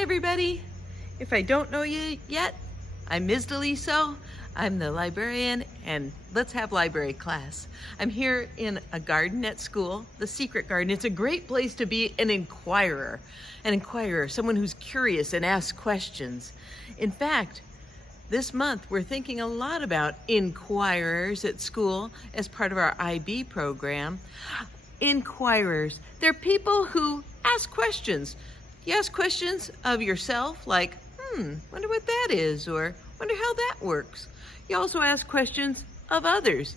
Hi everybody! If I don't know you yet, I'm Ms. DeLiso. I'm the librarian and let's have library class. I'm here in a garden at school, the secret garden. It's a great place to be an inquirer. An inquirer, someone who's curious and asks questions. In fact, this month we're thinking a lot about inquirers at school as part of our IB program. Inquirers, they're people who ask questions. You ask questions of yourself like, wonder what that is, or wonder how that works. You also ask questions of others.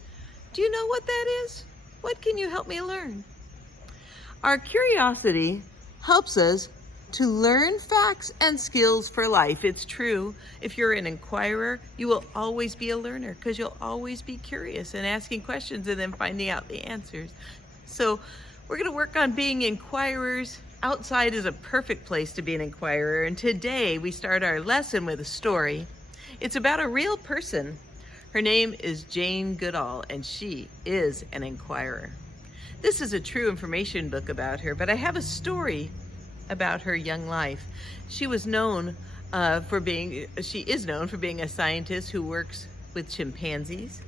Do you know what that is? What can you help me learn? Our curiosity helps us to learn facts and skills for life. It's true. If you're an inquirer, you will always be a learner because you'll always be curious and asking questions and then finding out the answers. So we're going to work on being inquirers. Outside is a perfect place to be an inquirer, and today we start our lesson with a story. It's about a real person. Her name is Jane Goodall, and she is an inquirer. This is a true information book about her, but I have a story about her young life. She is known for being a scientist who works with chimpanzees.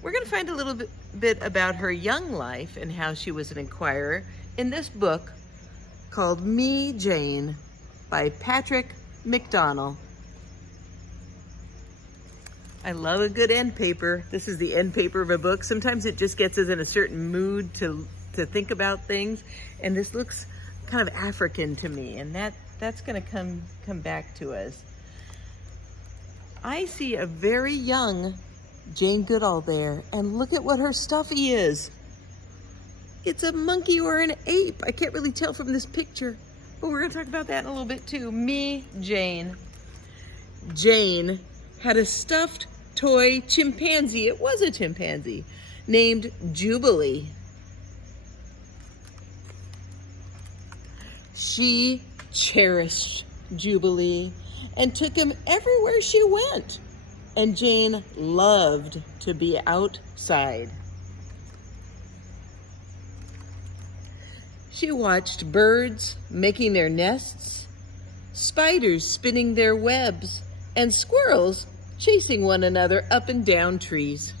We're going to find a little bit about her young life and how she was an inquirer in this book called Me, Jane by Patrick McDonnell. I love a good end paper. This is the end paper of a book. Sometimes it just gets us in a certain mood to think about things, and this looks kind of African to me, and that's going to come back to us. I see a very young Jane Goodall there, and look at what her stuffy is. It's a monkey or an ape. I can't really tell from this picture, but we're going to talk about that in a little bit too. Me, Jane. Jane had a stuffed toy chimpanzee. It was a chimpanzee named Jubilee. She cherished Jubilee and took him everywhere she went. And Jane loved to be outside. She watched birds making their nests, spiders spinning their webs, and squirrels chasing one another up and down trees.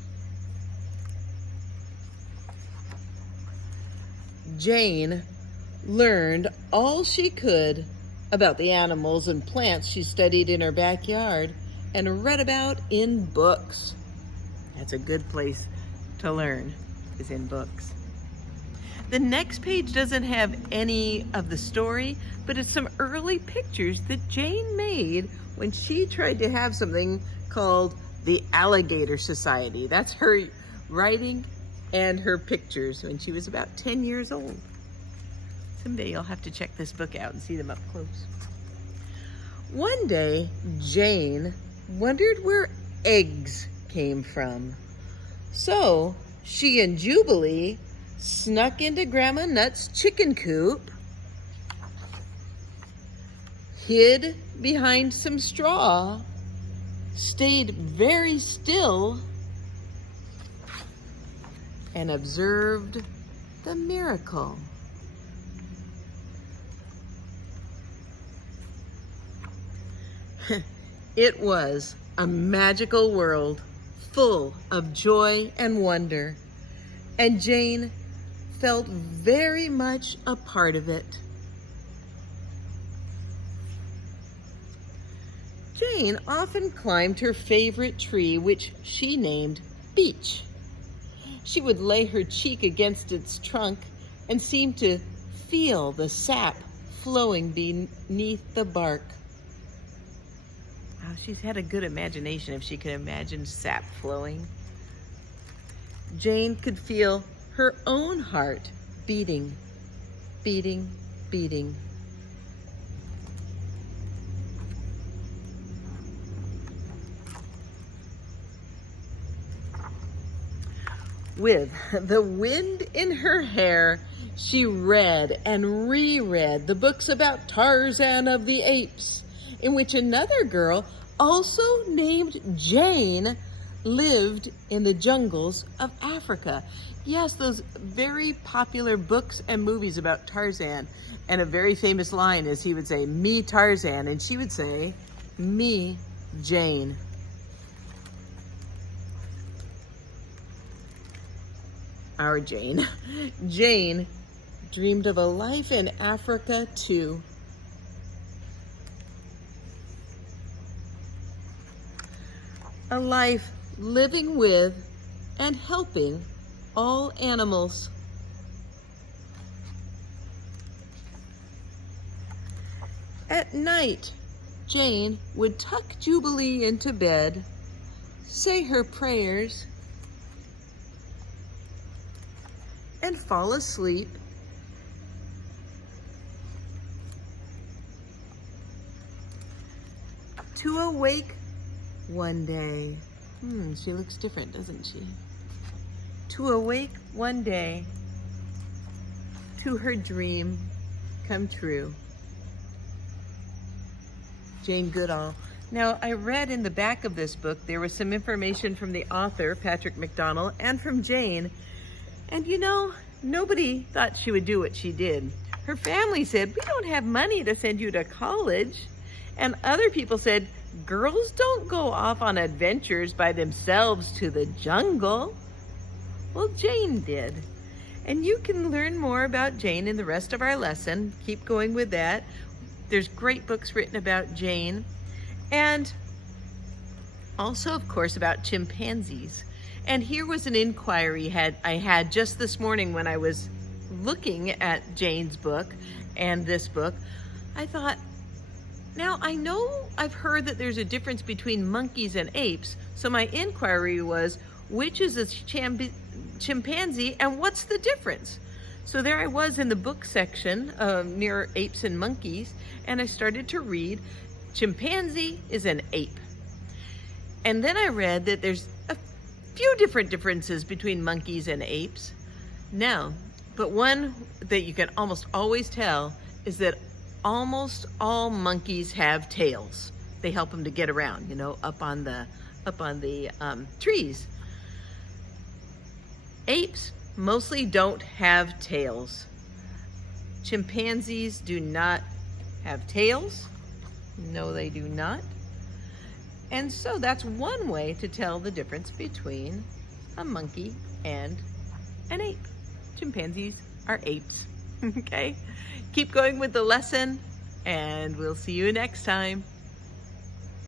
Jane learned all she could about the animals and plants she studied in her backyard and read about in books. That's a good place to learn, is in books. The next page doesn't have any of the story, but it's some early pictures that Jane made when she tried to have something called the Alligator Society. That's her writing and her pictures when she was about 10 years old. Someday you'll have to check this book out and see them up close. One day, Jane wondered where eggs came from. So she and Jubilee snuck into Grandma Nut's chicken coop, hid behind some straw, stayed very still, and observed the miracle. It was a magical world full of joy and wonder, and Jane felt very much a part of it. Jane often climbed her favorite tree, which she named Beech. She would lay her cheek against its trunk and seem to feel the sap flowing beneath the bark. Wow, she's had a good imagination if she could imagine sap flowing. Jane could feel her own heart beating, beating, beating. With the wind in her hair, she read and reread the books about Tarzan of the Apes, in which another girl, also named Jane, lived in the jungles of Africa. Yes, those very popular books and movies about Tarzan. And a very famous line is he would say, "Me Tarzan," and she would say, "Me Jane." Our Jane. Jane dreamed of a life in Africa too. A life living with and helping all animals. At night, Jane would tuck Jubilee into bed, say her prayers, and fall asleep. To awake one day. She looks different, doesn't she? To awake one day to her dream come true. Jane Goodall. Now, I read in the back of this book, there was some information from the author, Patrick McDonnell, and from Jane. And you know, nobody thought she would do what she did. Her family said, "We don't have money to send you to college." And other people said, "Girls don't go off on adventures by themselves to the jungle." Well, Jane did. And you can learn more about Jane in the rest of our lesson. Keep going with that. There's great books written about Jane. And also, of course, about chimpanzees. And here was an inquiry I had just this morning when I was looking at Jane's book and this book. I thought, now I know I've heard that there's a difference between monkeys and apes. So my inquiry was, which is a chimpanzee and what's the difference? So there I was in the book section near apes and monkeys, and I started to read, chimpanzee is an ape. And then I read that there's a few different differences between monkeys and apes. Now, but one that you can almost always tell is that almost all monkeys have tails. They help them to get around, you know, up on the trees. Apes mostly don't have tails. Chimpanzees do not have tails. No, they do not. And so that's one way to tell the difference between a monkey and an ape. Chimpanzees are apes. Okay? Keep going with the lesson, and we'll see you next time.